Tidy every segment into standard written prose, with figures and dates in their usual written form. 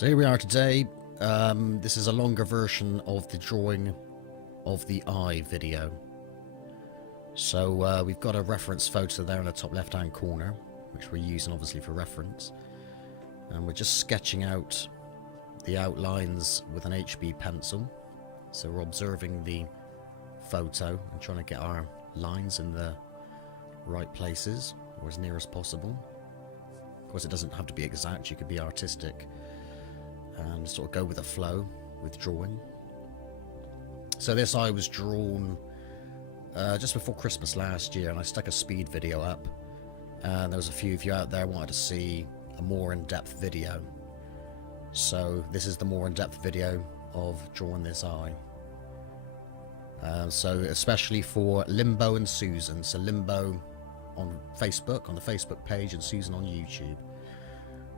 So here we are today. This is a longer version of the drawing of the eye video. So we've got a reference photo there in the top left hand corner, which we're using obviously for reference. And we're just sketching out the outlines with an HB pencil. So we're observing the photo and trying to get our lines in the right places, or as near as possible. Of course, it doesn't have to be exact, you could be artistic and sort of go with the flow with drawing. So this eye was drawn just before Christmas last year, and I stuck a speed video up, and there was a few of you out there wanted to see a more in-depth video. So this is the more in-depth video of drawing this eye. So especially for Limbo and Susan. So Limbo on Facebook, on the Facebook page, and Susan on YouTube.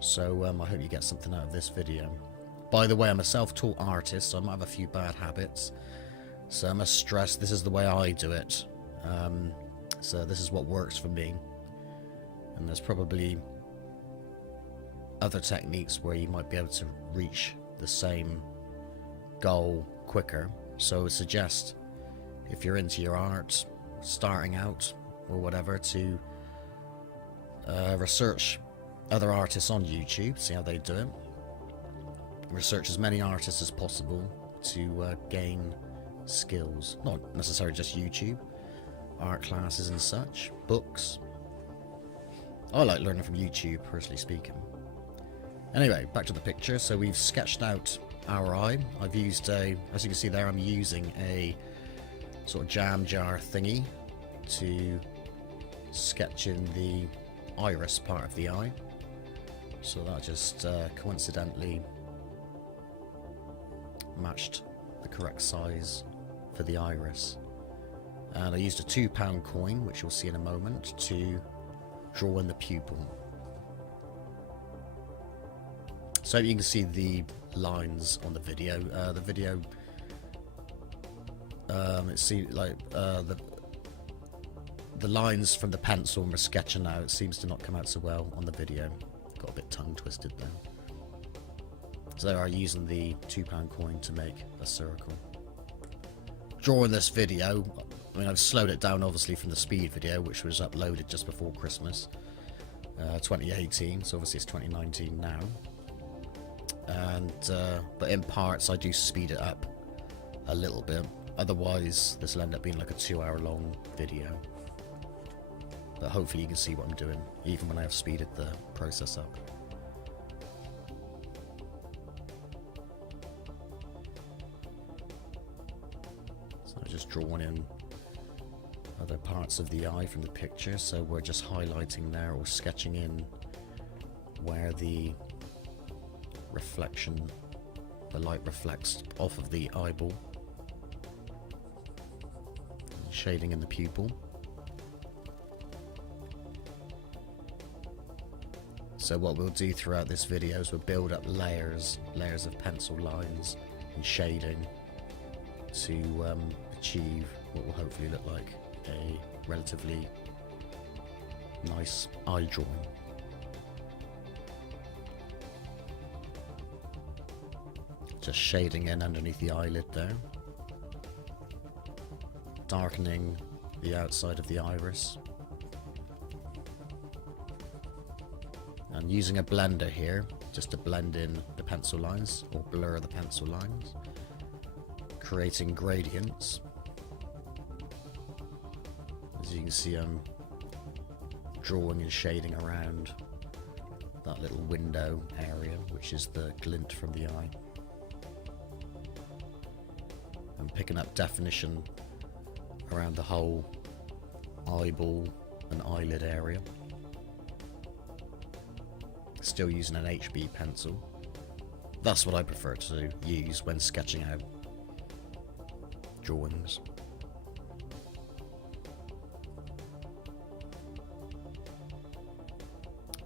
So I hope you get something out of this video. By the way, I'm a self-taught artist, so I might have a few bad habits. So I must stress, this is the way I do it. So this is what works for me. And there's probably other techniques where you might be able to reach the same goal quicker. So I would suggest, if you're into your art, starting out or whatever, to research other artists on YouTube, see how they do it. Research as many artists as possible to gain skills. Not necessarily just YouTube, art classes and such, books. I like learning from YouTube, personally speaking. Anyway, back to the picture. So we've sketched out our eye. I've used as you can see there, I'm using a sort of jam jar thingy to sketch in the iris part of the eye. So that just coincidentally matched the correct size for the iris. And I used a £2 coin, which you'll see in a moment, to draw in the pupil. So you can see the lines on the video. It seems like the lines from the pencil we're sketching out seems to not come out so well on the video. Got a bit tongue twisted there. So there, I'm using the £2 coin to make a circle. Drawing this video, I mean, I've slowed it down obviously from the speed video, which was uploaded just before Christmas 2018, so obviously it's 2019 now. And but in parts I do speed it up a little bit, otherwise this will end up being like a 2-hour long video. But hopefully you can see what I'm doing even when I have speeded the process up. So I'm just drawing in other parts of the eye from the picture, so we're just highlighting there or sketching in where the reflection, the light reflects off of the eyeball, shading in the pupil. So what we'll do throughout this video is we'll build up layers of pencil lines and shading to achieve what will hopefully look like a relatively nice eye drawing. Just shading in underneath the eyelid there, darkening the outside of the iris, and using a blender here just to blend in the pencil lines or blur the pencil lines, creating gradients. As you can see, I'm drawing and shading around that little window area, which is the glint from the eye. I'm picking up definition around the whole eyeball and eyelid area. Still using an HB pencil. That's what I prefer to use when sketching out drawings.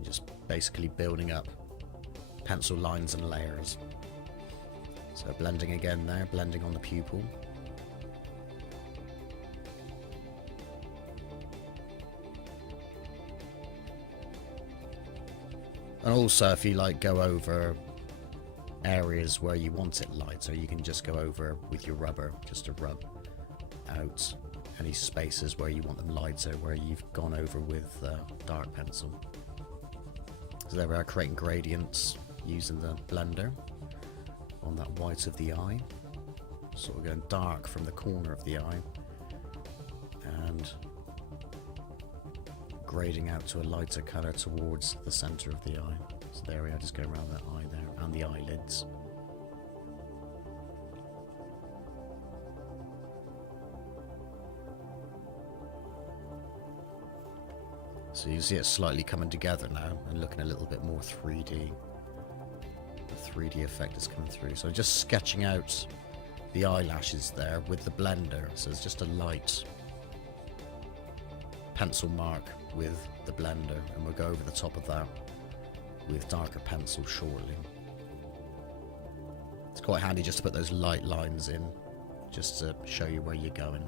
Just basically building up pencil lines and layers. So blending again there, blending on the pupil. And also, if you like, go over areas where you want it lighter, you can just go over with your rubber just to rub out any spaces where you want them lighter, where you've gone over with dark pencil. So there we are, creating gradients using the blender on that white of the eye. Sort of going dark from the corner of the eye and grading out to a lighter colour towards the centre of the eye. So there we are, just going around that eye there and the eyelids. So you see it slightly coming together now and looking a little bit more 3D. The 3D effect is coming through. So just sketching out the eyelashes there with the blender. So it's just a light pencil mark with the blender, and we'll go over the top of that with darker pencil shortly. It's quite handy just to put those light lines in, just to show you where you're going.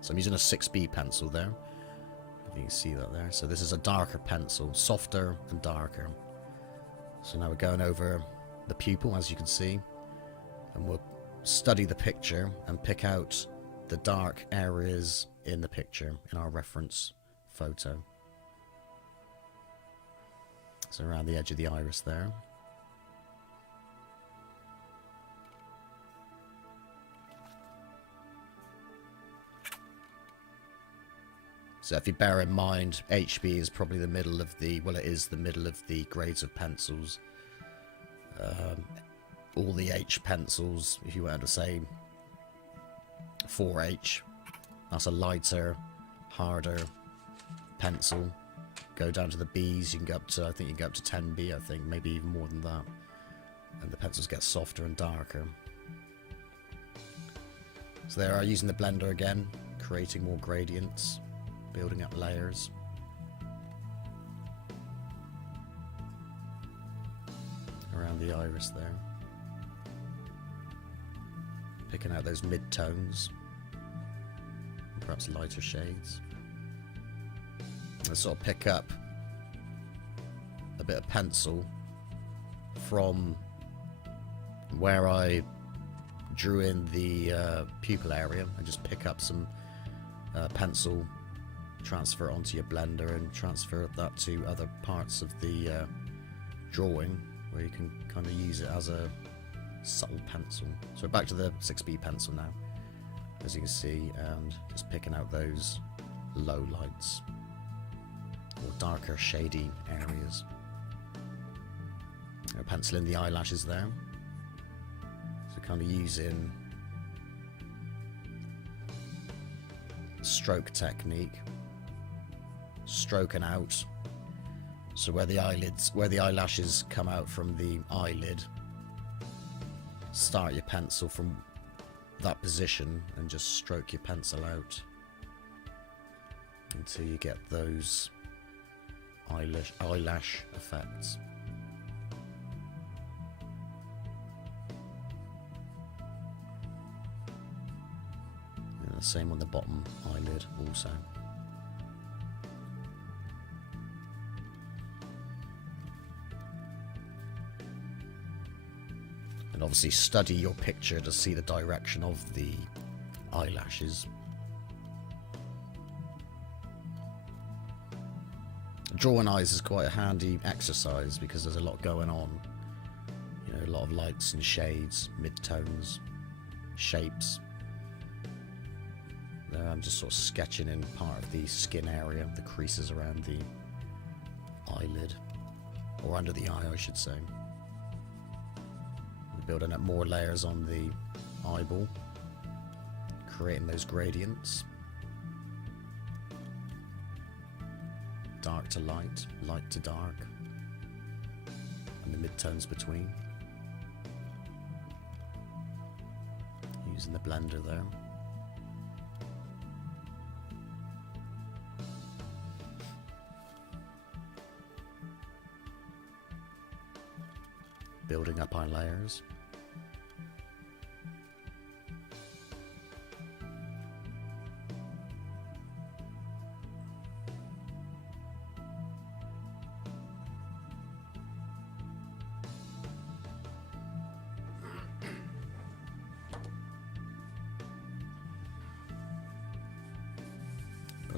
So I'm using a 6B pencil there, if you can see that there. So this is a darker pencil, softer and darker. So now we're going over the pupil, as you can see, and we'll study the picture and pick out the dark areas in the picture in our reference photo. So around the edge of the iris there. So if you bear in mind, HB is probably the middle of the, well, it is the middle of the grades of pencils. All the H pencils, if you were to say 4H, that's a lighter, harder pencil. Go down to the Bs, you can go up to, I think you can go up to 10B, I think, maybe even more than that. And the pencils get softer and darker. So there are using the blender again, creating more gradients, building up layers. Around the iris there. Picking out those mid-tones, perhaps lighter shades. And sort of pick up a bit of pencil from where I drew in the pupil area, and just pick up some pencil, transfer it onto your blender and transfer that to other parts of the drawing, where you can kind of use it as a subtle pencil. So we're back to the 6B pencil now, as you can see, and just picking out those low lights or darker shady areas. We're penciling the eyelashes there, so kind of using stroke technique, stroking out. So where the eyelashes come out from the eyelid, start your pencil from that position and just stroke your pencil out until you get those eyelash effects. And the same on the bottom eyelid also. And obviously study your picture to see the direction of the eyelashes. Drawing eyes is quite a handy exercise because there's a lot going on. You know, a lot of lights and shades, mid-tones, shapes. There I'm just sort of sketching in part of the skin area, the creases around the eyelid, or under the eye I should say. Building up more layers on the eyeball, creating those gradients, dark to light, light to dark, and the mid-tones between, using the blender there. Building up our layers.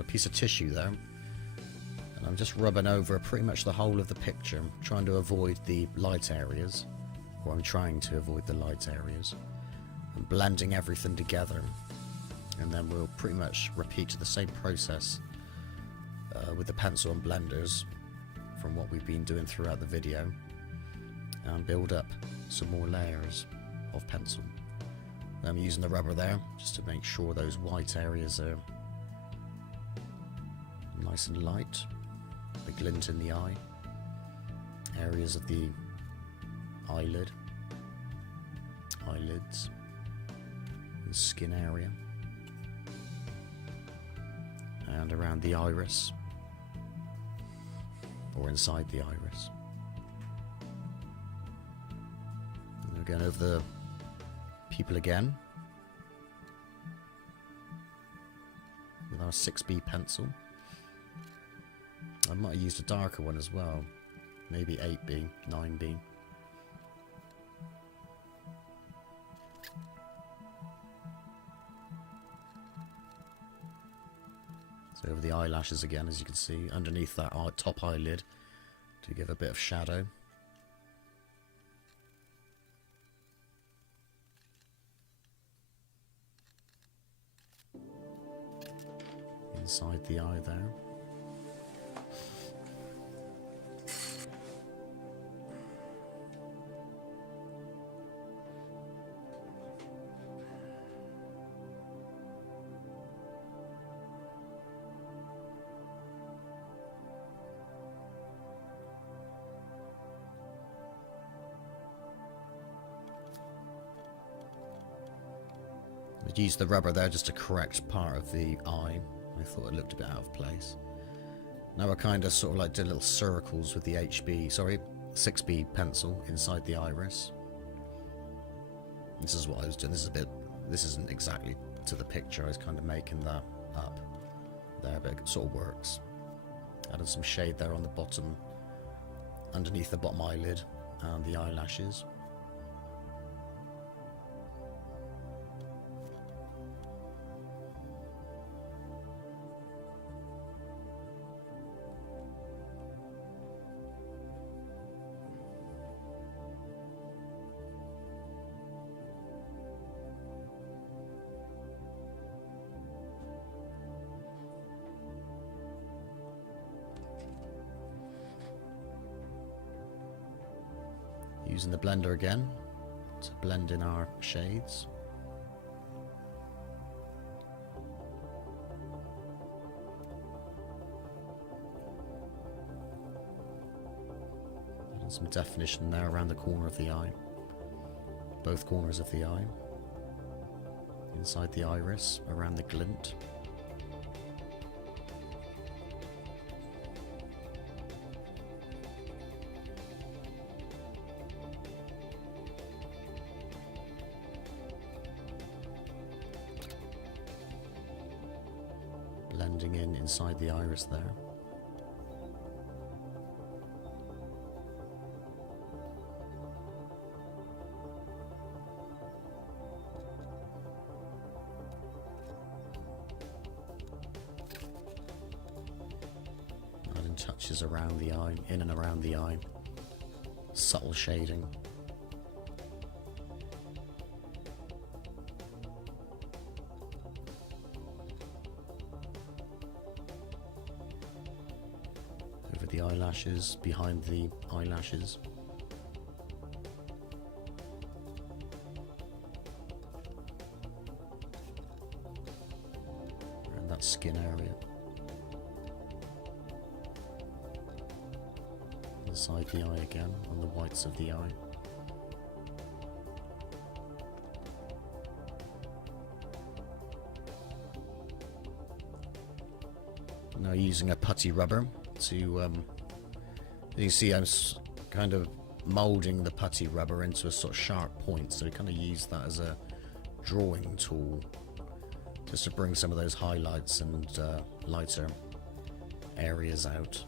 a piece of tissue there, and I'm just rubbing over pretty much the whole of the picture, trying to avoid the light areas, or I'm trying to avoid the light areas, and blending everything together. And then we'll pretty much repeat the same process with the pencil and blenders from what we've been doing throughout the video, and build up some more layers of pencil. I'm using the rubber there just to make sure those white areas are nice and light, the glint in the eye, areas of the eyelids, the skin area, and around the iris, or inside the iris. And we're going over the people again with our 6B pencil. I might have used a darker one as well, maybe 8B, 9B. So over the eyelashes again, as you can see, underneath that top eyelid to give a bit of shadow. Inside the eye there. I used the rubber there just to correct part of the eye. I thought it looked a bit out of place. Now I kind of sort of like did little circles with the 6B pencil inside the iris. This is what I was doing. This isn't exactly to the picture. I was kind of making that up there, but it sort of works. Added some shade there on the bottom, underneath the bottom eyelid and the eyelashes. Using the blender again to blend in our shades. And some definition there around the corner of the eye. Both corners of the eye. Inside the iris, around the glint. Blending in inside the iris there. Adding touches around the eye, in and around the eye. Subtle shading. The eyelashes, behind the eyelashes. And that skin area. Inside the eye again, on the whites of the eye. Now using a putty rubber to, you see I'm kind of moulding the putty rubber into a sort of sharp point, so we kind of use that as a drawing tool just to bring some of those highlights and lighter areas out.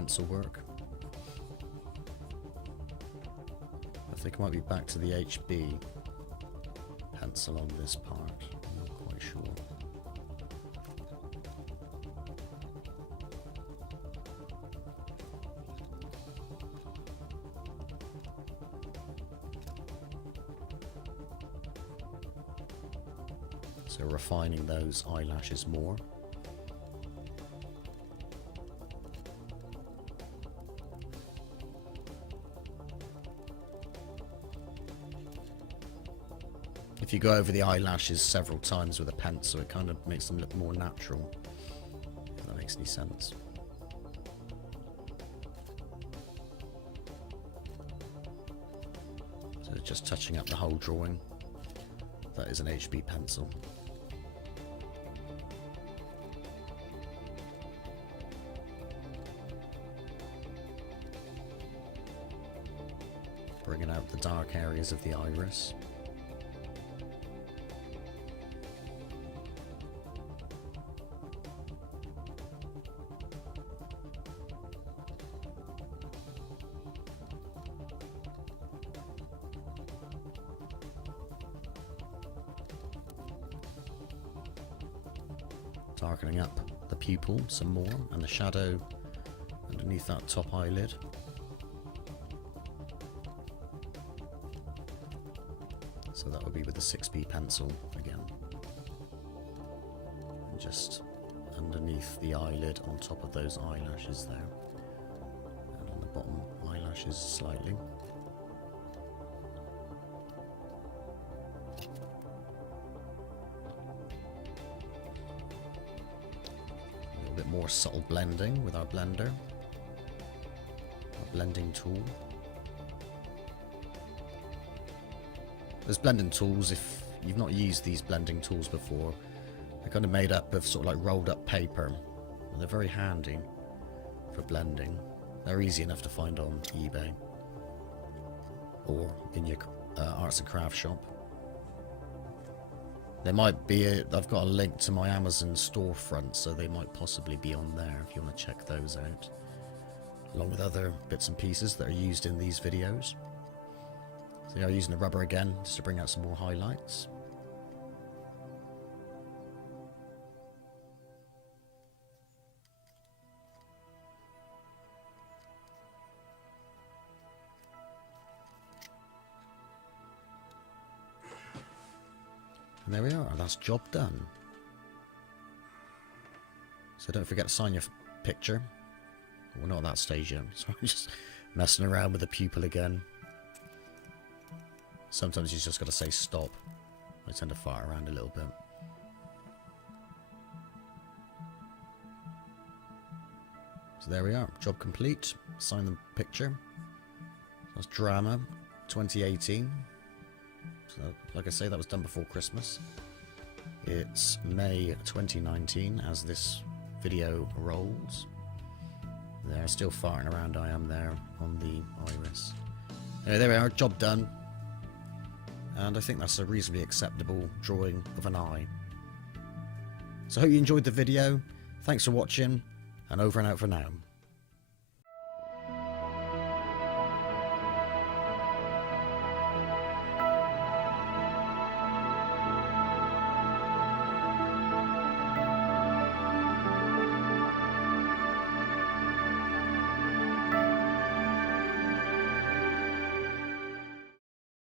pencil work. I think I might be back to the HB pencil on this part. I'm not quite sure. So refining those eyelashes more. If you go over the eyelashes several times with a pencil, it kind of makes them look more natural, if that makes any sense. So just touching up the whole drawing. That is an HB pencil. Bringing out the dark areas of the iris. Darkening up the pupil some more, and the shadow underneath that top eyelid. So that would be with the 6B pencil again. And just underneath the eyelid on top of those eyelashes there. And on the bottom eyelashes slightly. More subtle blending with our blender, our blending tool. There's blending tools, if you've not used these blending tools before, they're kind of made up of sort of like rolled up paper, and they're very handy for blending. They're easy enough to find on eBay or in your arts and crafts shop. There might be I've got a link to my Amazon storefront, so they might possibly be on there if you want to check those out, along with other bits and pieces that are used in these videos. So yeah, I'm using the rubber again just to bring out some more highlights. And there we are, that's job done. So don't forget to sign your picture. We're not at that stage yet, so I'm just messing around with the pupil again. Sometimes you just got to say stop. I tend to fart around a little bit. So there we are, job complete. Sign the picture. That's Drama 2018. So, like I say, that was done before Christmas. It's May 2019 as this video rolls. They're still farting around, I am there on the iris. Anyway, there we are, job done. And I think that's a reasonably acceptable drawing of an eye. So I hope you enjoyed the video. Thanks for watching, and over and out for now.